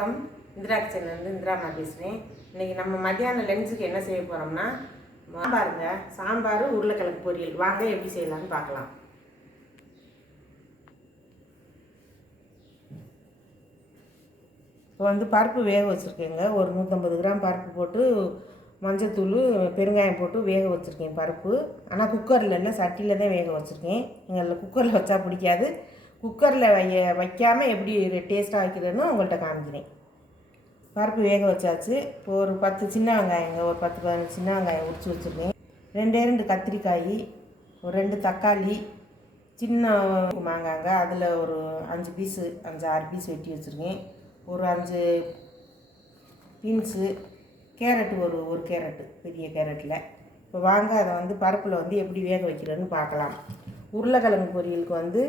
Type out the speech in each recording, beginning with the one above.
வணக்கம். இந்திரா கிச்சன்லேருந்து இந்திரா நான் பேசுகிறேன். இன்றைக்கி நம்ம மத்தியான லஞ்சுக்கு என்ன செய்ய போகிறோம்னா சாம்பாருங்க. சாம்பார் உருளைக்கிழங்கு பொரியல். வாங்க எப்படி செய்யலாம்னு பார்க்கலாம். இப்போ பருப்பு வேக வச்சுருக்கேங்க. ஒரு 150 கிராம் பருப்பு போட்டு மஞ்சத்தூள் பெருங்காயம் போட்டு வேக வச்சுருக்கேன் பருப்பு. ஆனால் குக்கரில் இல்லை, சட்டியில் தான் வேக வச்சுருக்கேன். எங்களில் குக்கரில் வச்சா பிடிக்காது. குக்கரில் வைக்காமல் எப்படி டேஸ்ட்டாக வைக்கிறதுன்னு உங்கள்கிட்ட காமிக்கிறேன். பருப்பு வேக வச்சாச்சு. இப்போ ஒரு 10 சின்ன வெங்காயங்க, ஒரு 10-15 சின்ன வெங்காயம் உரிச்சு வச்சுருக்கேன். 2 கத்திரிக்காய், ஒரு 2 தக்காளி, சின்ன மாங்காங்க, அதில் ஒரு 5 பீஸு 5-6 பீஸ் வெட்டி வச்சுருக்கேன். ஒரு 5 பீன்ஸு, கேரட்டு ஒரு கேரட்டு, பெரிய கேரட்டில். இப்போ வாங்க அதை பருப்பில் எப்படி வேக வைக்கிறதுன்னு பார்க்கலாம். உருளைக்கிழங்கு பொரியலுக்கு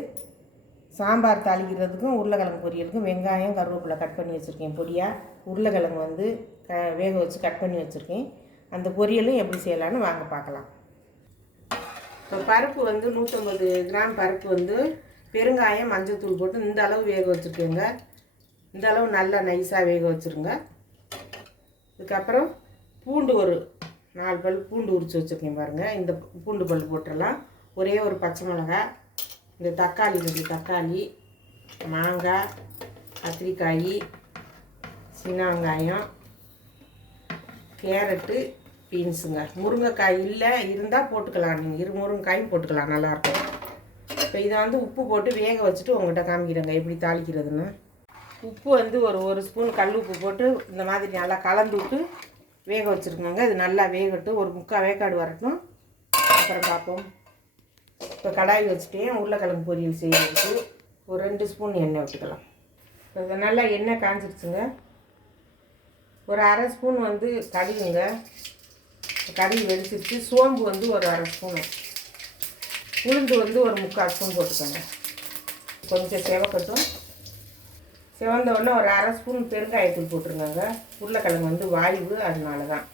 சாம்பார் தாளிக்கிறதுக்கும் உருளைக்கிழங்கு பொரியலுக்கும் வெங்காயம் கருவேப்பிலை கட் பண்ணி வச்சுருக்கேன் பொடியாக. உருளைக்கிழங்கு வேக வச்சு கட் பண்ணி வச்சுருக்கேன். அந்த பொரியலும் எப்படி செய்யலான்னு வாங்க பார்க்கலாம். இப்போ பருப்பு 150 கிராம் பருப்பு பெருங்காயம் மஞ்சத்தூள் போட்டு இந்த அளவு வேக வச்சுருக்கேங்க. இந்த அளவு நல்லா நைஸாக வேக வச்சுருங்க. இதுக்கப்புறம் பூண்டு ஒரு 4 பல் பூண்டு உரித்து வச்சுருக்கேன் பாருங்கள். இந்த பூண்டு பல் போட்டுடலாம். ஒரே ஒரு பச்சை மிளகாய், இந்த தக்காளி 2 தக்காளி, மாங்காய், கத்திரிக்காய், சின்ன வெங்காயம், கேரட்டு, பீன்ஸுங்க. முருங்கைக்காய் இருந்தால் போட்டுக்கலாம். நீங்கள் முருங்கைக்காயும் போட்டுக்கலாம், நல்லாயிருக்கும். இப்போ இதை உப்பு போட்டு வேக வச்சுட்டு உங்கள்கிட்ட காமிக்கிறேங்க எப்படி தாளிக்கிறதுன்னு. உப்பு ஒரு ஸ்பூன் கல் உப்பு போட்டு இந்த மாதிரி நல்லா கலந்து விட்டு வேக வச்சுருக்கோங்க. இது நல்லா வேகட்டும், ஒரு 3/4 வேக்காடு வரட்டும், அப்புறம் பார்ப்போம். இப்போ கடாய் வச்சுட்டேன். உருளைக்கிழங்கு பொரியல் செய்யறதுக்கு ஒரு 2 ஸ்பூன் எண்ணெய் விட்டுக்கலாம். இப்போ இதை நல்லா எண்ணெய் காஞ்சிருச்சுங்க. ஒரு 1/2 ஸ்பூன் கடுகுங்க. கடுகு வெடிச்சிருச்சு. சோம்பு ஒரு 1/2 ஸ்பூனு, உளுந்து ஒரு 3/4 ஸ்பூன் போட்டுக்கோங்க. கொஞ்சம் செவக்கட்டும். செவந்த உடனே ஒரு 1/2 ஸ்பூன் பெருங்காயத்தூள் போட்டுருங்க. உருளைக்கிழங்கு வாய்வு, அதனால தான்.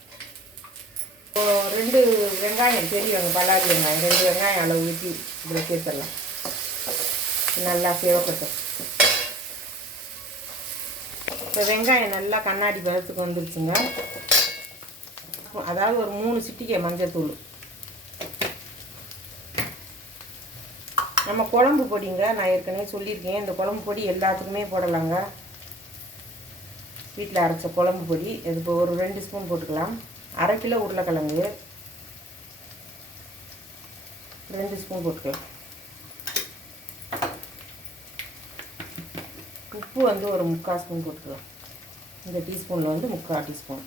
இப்போ 2 வெங்காயம், பெரிய பல்லாரி வெங்காயம் 2 வெங்காயம் அளவு ஊற்றி இதில் சேர்த்துடலாம். நல்லா சேவக்கட்டும். இப்போ வெங்காயம் நல்லா கண்ணாடி பதத்துக்கு வந்துருச்சுங்க. அதாவது ஒரு 3 சிட்டிகை மஞ்சத்தூள். நம்ம குழம்பு பொடிங்க, நான் ஏற்கனவே சொல்லியிருக்கேன். இந்த குழம்பு பொடி எல்லாத்துக்குமே போடலாங்க. வீட்டில் அரைச்ச குழம்பு பொடி. இதுக்கு ஒரு 2 ஸ்பூன் போட்டுக்கலாம். 1/2 கிலோ உருளைக்கிழங்கு 2 ஸ்பூன் போட்டுக்கலாம். உப்பு ஒரு 3/4 ஸ்பூன் போட்டுக்கலாம். இந்த டீஸ்பூனில் 3/4 டீஸ்பூன்.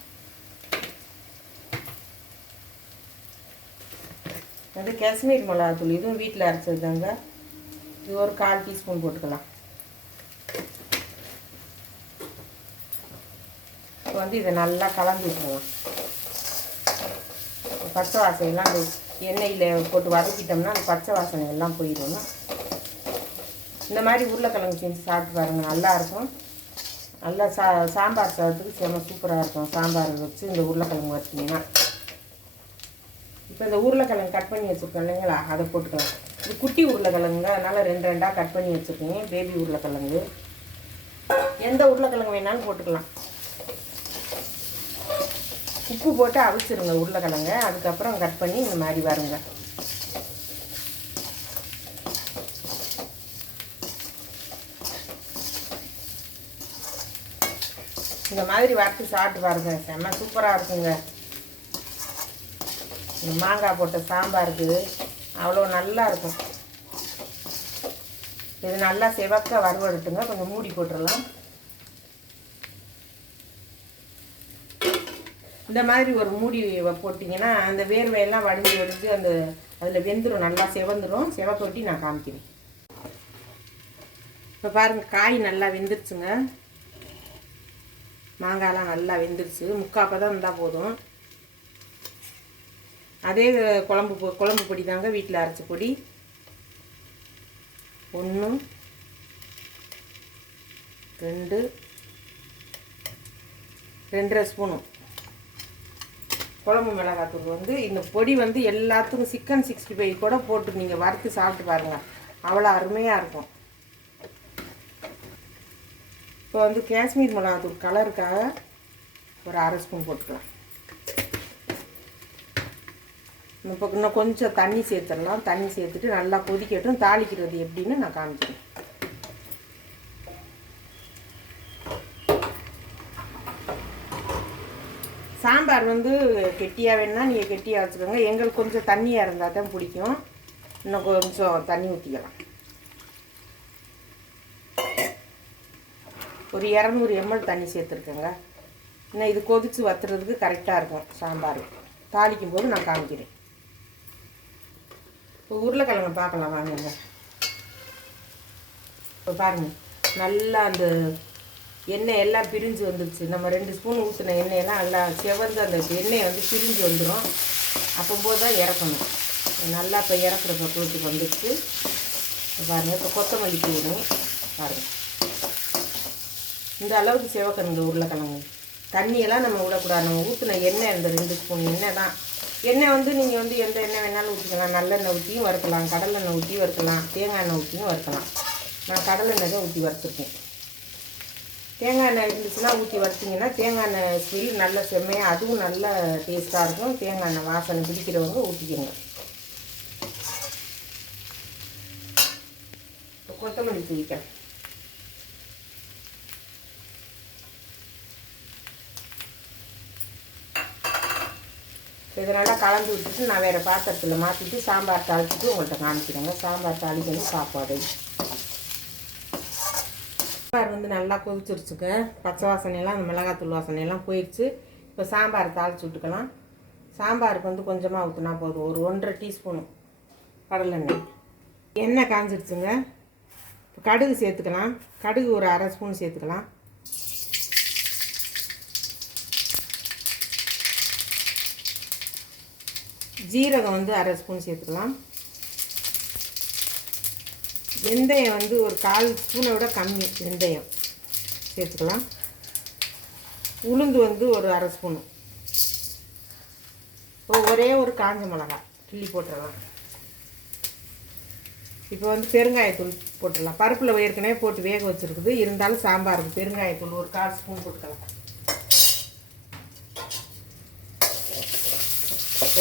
காஷ்மீர் மிளகாத்தூள், இதுவும் வீட்டில் அரைச்சது தாங்க. இது ஒரு 1/4 டீஸ்பூன் போட்டுக்கலாம். இப்போ இதை நல்லா கலந்து விட்டுருவோம். பச்சை வாசனையெல்லாம் அந்த எண்ணெயில் போட்டு வதக்கிட்டோம்னா அந்த பச்சை வாசனை எல்லாம் போயிடும். இந்த மாதிரி உருளைக்கிழங்கு செஞ்சு சாப்பிட்டு பாருங்கள், நல்லாயிருக்கும். நல்லா சாம்பார் சாதத்துக்கு செம்ம சூப்பராக இருக்கும். சாம்பார் வச்சு இந்த உருளைக்கிழங்கு வச்சிங்கன்னா. இப்போ இந்த உருளைக்கிழங்கு கட் பண்ணி வச்சுருக்கோம் இல்லைங்களா, அதை போட்டுக்கலாம். இது குட்டி உருளைக்கிழங்குங்க, அதனால் 2 கட் பண்ணி வச்சுருக்கேன். பேபி உருளைக்கிழங்கு. எந்த உருளைக்கிழங்கு வேணாலும் போட்டுக்கலாம். உப்பு போட்டு அவிச்சிருங்க உருளைக்கிழங்க. அதுக்கப்புறம் கட் பண்ணி இந்த மாதிரி வருங்க. இந்த மாதிரி வறுத்து சாப்பிட்டு பாருங்க, செம்ம சூப்பராக இருக்குங்க. இந்த மாங்காய் போட்ட சாம்பாருக்கு அவ்வளோ நல்லா இருக்கும். இது நல்லா செவக்க வறுவெடுத்துங்க. கொஞ்சம் மூடி போட்டுடலாம். இந்த மாதிரி ஒரு மூடி போட்டிங்கன்னா அந்த வேர்வையெல்லாம் வடிஞ்சு அந்த அதில் வெந்துடும், நல்லா செவந்துடும். செவக்கொட்டி நான் காமிக்கிறேன். இப்போ பாருங்கள், காய் நல்லா வெந்துருச்சுங்க. மாங்காயெலாம் நல்லா வெந்துருச்சு. 3/4 பதம் இருந்தால் போதும். அதே குழம்பு பொடி தாங்க, வீட்டில் அரைச்ச பொடி. 1 2 2.5 ஸ்பூனு குழம்பு மிளகாத்தூள். இந்த பொடி எல்லாத்துக்கும் சிக்கன் 65 கூட போட்டு நீங்கள் வறுத்து சாப்பிட்டு பாருங்கள், அவ்வளோ அருமையாக இருக்கும். இப்போ வந்து காஷ்மீர் மிளகாத்தூள் கலருக்காக ஒரு அரை ஸ்பூன் போட்டுக்கலாம். இப்போ இன்னும் கொஞ்சம் தண்ணி சேர்த்துடலாம். தண்ணி சேர்த்துட்டு நல்லா கொதிக்கட்டும். தாளிக்கிறது எப்படின்னு நான் காமிக்கிறேன். சாம்பார் வந்து கெட்டியாக வேணுன்னா நீங்கள் கெட்டியாக வச்சுக்கோங்க. எங்களுக்கு கொஞ்சம் தண்ணியாக இருந்தால் தான் பிடிக்கும். இன்னும் கொஞ்சம் தண்ணி ஊற்றிக்கலாம். ஒரு 200 ml தண்ணி சேர்த்துருக்கேங்க. இன்னும் இது கொதித்து வத்துறதுக்கு கரெக்டாக இருக்கும் சாம்பார். தாளிக்கும் போது நான் காமிக்கிறேன். இப்போ உருளைக்கிழங்கு பார்க்கலாம் வாங்குங்க. இப்போ பாருங்கள், நல்லா அந்த எண்ணெய் எல்லாம் பிரிஞ்சு வந்துடுச்சு. நம்ம 2 ஸ்பூன் ஊற்றின எண்ணெயெல்லாம் நல்லா செவந்து அந்த எண்ணெய் வந்து பிரிஞ்சு வந்துடும். அப்போது தான் இறக்கணும். நல்லா இப்போ இறக்குற பக்குவத்துக்கு வந்துடுச்சு. பாருங்கள், இப்போ கொத்தமல்லி தூணும் பாருங்கள். இந்த அளவுக்கு சிவக்கணுங்க உருளைக்கிழங்கு. தண்ணியெல்லாம் நம்ம விடக்கூடாது. நம்ம ஊற்றின எண்ணெய் இந்த 2 ஸ்பூன் எண்ணெய் தான். எண்ணெய் வந்து நீங்கள் வந்து எந்த எண்ணெய் வேணாலும் ஊற்றிக்கலாம். நல்லெண்ணெய் ஊற்றியும் வறுக்கலாம், கடலெண்ணெய் ஊற்றியும் வறுக்கலாம், தேங்காய் எண்ணெய் ஊற்றியும் வறுக்கலாம். நான் கடலெண்ணெய் தான் ஊற்றி வறுத்துருக்கேன். தேங்காய் எண்ணெய் இருந்துச்சுன்னா ஊற்றி வறுத்திங்கன்னா தேங்காய் எண்ணெய் ஸ்மெல் நல்ல செம்மையாக, அதுவும் நல்ல டேஸ்ட்டாக இருக்கும். தேங்காய் எண்ணெய் வாசனை பிடிக்கிறவங்க ஊற்றிக்கோங்க. இப்போ கொத்தமல்லி தூவிக்கிறேன். இதை நல்லா கலந்து விட்டுட்டு நான் வேறு பாத்திரத்தில் மாற்றிட்டு சாம்பார் தாளிச்சிட்டு உங்கள்கிட்ட காமிக்கிறேங்க. சாம்பார் தாளிக்கணும் சாப்பாடு. சாம்பார் வந்து நல்லா கொதிச்சிருச்சுங்க. பச்சை வாசனையெல்லாம் அந்த மிளகாத்தூள் வாசனையெல்லாம் போயிடுச்சு. இப்போ சாம்பார் தாளித்து விட்டுக்கலாம். சாம்பாருக்கு வந்து கொஞ்சமாக ஊற்றினா போதும். ஒரு 1.5 டீஸ்பூன் கடலெண்ணெய். எண்ணெய் காஞ்சிருச்சுங்க. இப்போ கடுகு சேர்த்துக்கலாம். கடுகு ஒரு அரை ஸ்பூன் சேர்த்துக்கலாம். ஜீரகம் வந்து அரை ஸ்பூன் சேர்த்துக்கலாம். வெந்தயம் வந்து ஒரு 1/4 ஸ்பூனை விட கம்மி வெந்தயம் சேர்த்துக்கலாம். உளுந்து வந்து ஒரு அரை ஸ்பூனு. ஒரே ஒரு காஞ்ச மிளகாய் கிள்ளி போட்டுடலாம். இப்போ வந்து பெருங்காயத்தூள் போட்டுடலாம். பருப்பில் ஏற்கனவே போட்டு வேக வச்சுருக்குது. இருந்தாலும் சாம்பாருக்கு பெருங்காயத்தூள் ஒரு 1/4 ஸ்பூன் போட்டுக்கலாம்.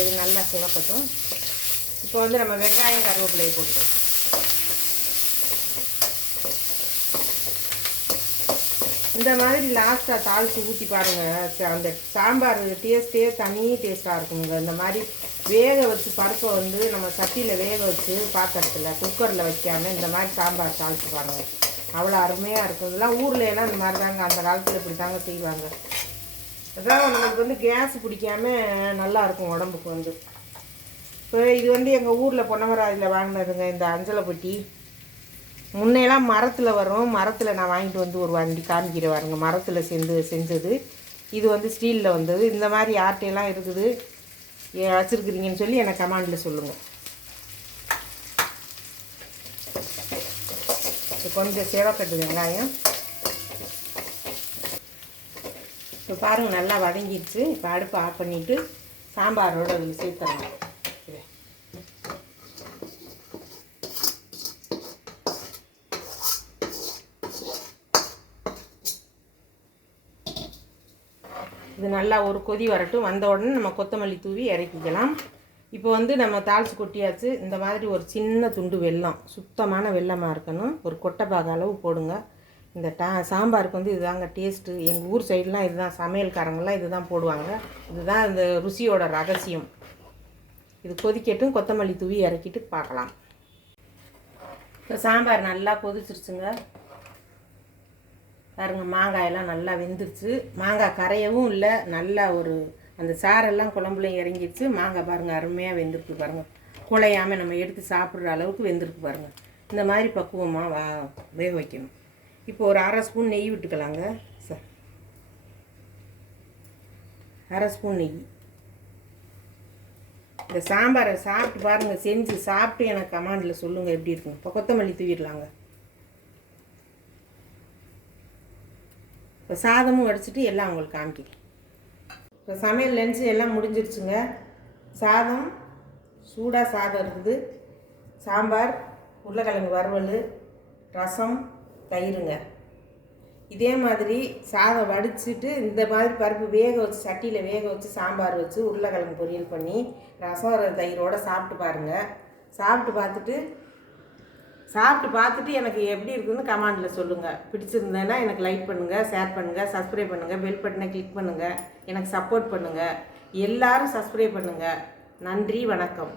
இது நல்லா சிவக்கட்டும். இப்போ வந்து நம்ம வெங்காயம் கருவேப்பிலையை போட்டுக்கலாம். இந்த மாதிரி லாஸ்ட்டாக தாளித்து ஊற்றி பாருங்கள். அந்த சாம்பார் டேஸ்ட்டே தனி டேஸ்ட்டாக இருக்குங்க. இந்த மாதிரி வேக வச்சு பருப்பை வந்து நம்ம சட்டியில் வேக வச்சு பாத்திரத்தில் குக்கரில் வைக்காமல் இந்த மாதிரி சாம்பார் தாளித்து பாருங்கள். அவ்வளோ அருமையாக இருக்கும். இதெல்லாம் ஊரில் எல்லாம் இந்த மாதிரி தாங்க அந்த காலத்தில் இப்படி தாங்க செய்வாங்க. அதான் நமக்கு வந்து கேஸ் பிடிக்காமல் நல்லாயிருக்கும் உடம்புக்கு வந்து. இப்போ இது வந்து எங்கள் ஊரில் பொன்னமராதியில் வாங்கினதுங்க. இந்த அஞ்சலை பொட்டி முன்னையெல்லாம் மரத்தில் வரும். மரத்தில் நான் வாங்கிட்டு வந்து ஒரு வண்டி காமிக்கிற வாருங்க. மரத்தில் செஞ்சது. இது வந்து ஸ்டீலில் வந்தது. இந்த மாதிரி யார்கிட்டையெல்லாம் இருக்குது வச்சுருக்குறீங்கன்னு சொல்லி எனக்கு கமெண்டில் சொல்லுங்கள். கொஞ்சம் சிவக்கட்டு வெங்காயம். இப்போ பாருங்கள் நல்லா வதங்கிடுச்சு. இப்போ அடுப்பு ஆஃப் பண்ணிவிட்டு சாம்பாரோடு அதில் சேர்த்துடலாம். இது நல்லா ஒரு கொதி வரட்டும். வந்த உடனே நம்ம கொத்தமல்லி தூவி இறக்கிக்கலாம். இப்போ வந்து நம்ம தாளித்து கொட்டியாச்சு. இந்த மாதிரி ஒரு சின்ன துண்டு வெல்லம், சுத்தமான வெல்லமாக இருக்கணும். ஒரு கொட்டைப்பாக அளவு போடுங்க. இந்த சாம்பாருக்கு வந்து இதுதாங்க டேஸ்ட்டு. எங்கள் ஊர் சைடெலாம் இதுதான், சமையல்காரங்களாம் இதுதான் போடுவாங்க. இதுதான் இந்த ருசியோட ரகசியம். இது கொதிக்கட்டும். கொத்தமல்லி தூவி இறக்கிட்டு பார்க்கலாம். இப்போ சாம்பார் நல்லா கொதிச்சிருச்சுங்க. பாருங்க, மாங்காயெல்லாம் நல்லா வெந்துருச்சு. மாங்காய் கரையவும் இல்லை. நல்லா ஒரு அந்த சாரெல்லாம் குழம்புலையும் இறங்கிடுச்சு. மாங்காய் பாருங்கள் அருமையாக வெந்திருக்கு பாருங்கள். குழையாமல் நம்ம எடுத்து சாப்பிட்ற அளவுக்கு வெந்திருக்கு பாருங்கள். இந்த மாதிரி பக்குவமாக வேக வைக்கணும். இப்போ ஒரு அரை ஸ்பூன் நெய் விட்டுக்கலாங்க. சார், அரை ஸ்பூன் நெய். இந்த சாம்பாரை சாப்பிட்டு பாருங்கள். செஞ்சு சாப்பிட்டு எனக்கு கமெண்டில் சொல்லுங்கள் எப்படி இருக்கும். இப்போ கொத்தமல்லி தூவிடலாங்க. இப்போ சாதமும் வடிச்சிட்டு எல்லாம் உங்களுக்கு காமிக்கிறேன். இப்போ சமையல் லஞ்சு எல்லாம் முடிஞ்சிருச்சுங்க. சாதம் சூடாக சாதம் இருக்குது. சாம்பார், உருளைக்கிழங்கு வறுவல், ரசம், தயிருங்க. இதே மாதிரி சாதம் வடிச்சிட்டு இந்த மாதிரி பருப்பு வேக வச்சு சட்டியில் வேக வச்சு சாம்பார் வச்சு உருளைக்கிழங்கு பொரியல் பண்ணி ரசம் தயிரோடு சாப்பிட்டு பாருங்கள். சாப்பிட்டு பார்த்துட்டு எனக்கு எப்படி இருக்குதுன்னு கமெண்டில் சொல்லுங்கள். பிடிச்சிருந்தேன்னா எனக்கு லைக் பண்ணுங்கள், ஷேர் பண்ணுங்கள், சப்ஸ்கிரைப் பண்ணுங்கள், பெல் பட்டனை கிளிக் பண்ணுங்கள், எனக்கு சப்போர்ட் பண்ணுங்கள். எல்லோரும் சப்ஸ்கிரைப் பண்ணுங்கள். நன்றி, வணக்கம்.